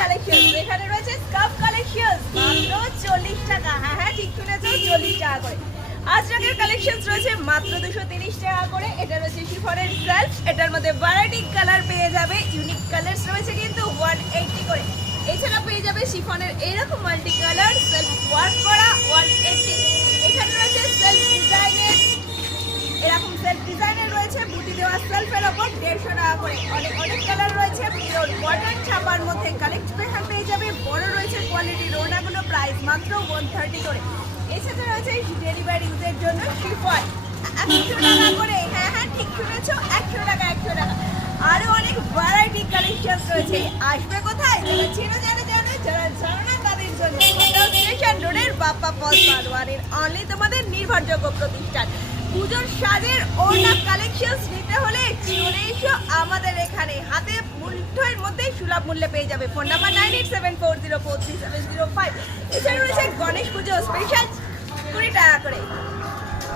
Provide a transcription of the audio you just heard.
Collection, এখানে রয়েছে scarf collection মাত্র 40 টাকা। হ্যাঁ ঠিক শুনেছো, 40 টাকা করে। আজরাকের কালেকশনস রয়েছে মাত্র 230 টাকা করে। এটা রয়েছে শিফনের সেলফ, এটার মধ্যে ভ্যারাইটি কালার পেয়ে যাবে, ইউনিক কালারস রয়েছে কিন্তু 180 করে। এছাড়া পেয়ে যাবে শিফনের এইরকম মাল্টি কালার সেলফ ওয়ার্ক করা 180। এখানে রয়েছে সেলফ ডিজাইনের, এরকম সেলফ ডিজাইনের রয়েছে বুটি দেওয়া সেলফের ওপর 150 টাকা করে। অনেক কালার রয়েছে, পিওর কটন ছাপার মধ্যে কালেক্ট পেয়ে যাবে। বড় রয়েছে কোয়ালিটির ওড়নাগুলো, প্রাইস মাত্র 130 করে। এছাড়া রয়েছে ডেলিভারি ইউজের জন্য শিফন 100 টাকা করে। হ্যাঁ ঠিক শুনেছো, 100 টাকা 100 টাকা। আরো অনেক ভ্যারাইটি কালেকশন রয়েছে। আসবে কোথায়? যারা চেনো জানো, যারা জানো না তাদের জন্য স্টেশন রোডের বাপ্পা পথ বারবারের অনলি তোমাদের নির্ভরযোগ্য প্রতিষ্ঠান। পুজোর সাজের ওড়না কালেকশনস নিতে হলে চলে এসো আমাদের এখানে। হাতে মুঠোর মধ্যে সুলভ মূল্যে পেয়ে যাবে। Phone number 9874043705। এছাড়া রয়েছে গণেশ পুজো স্পেশাল 20 টাকা করে।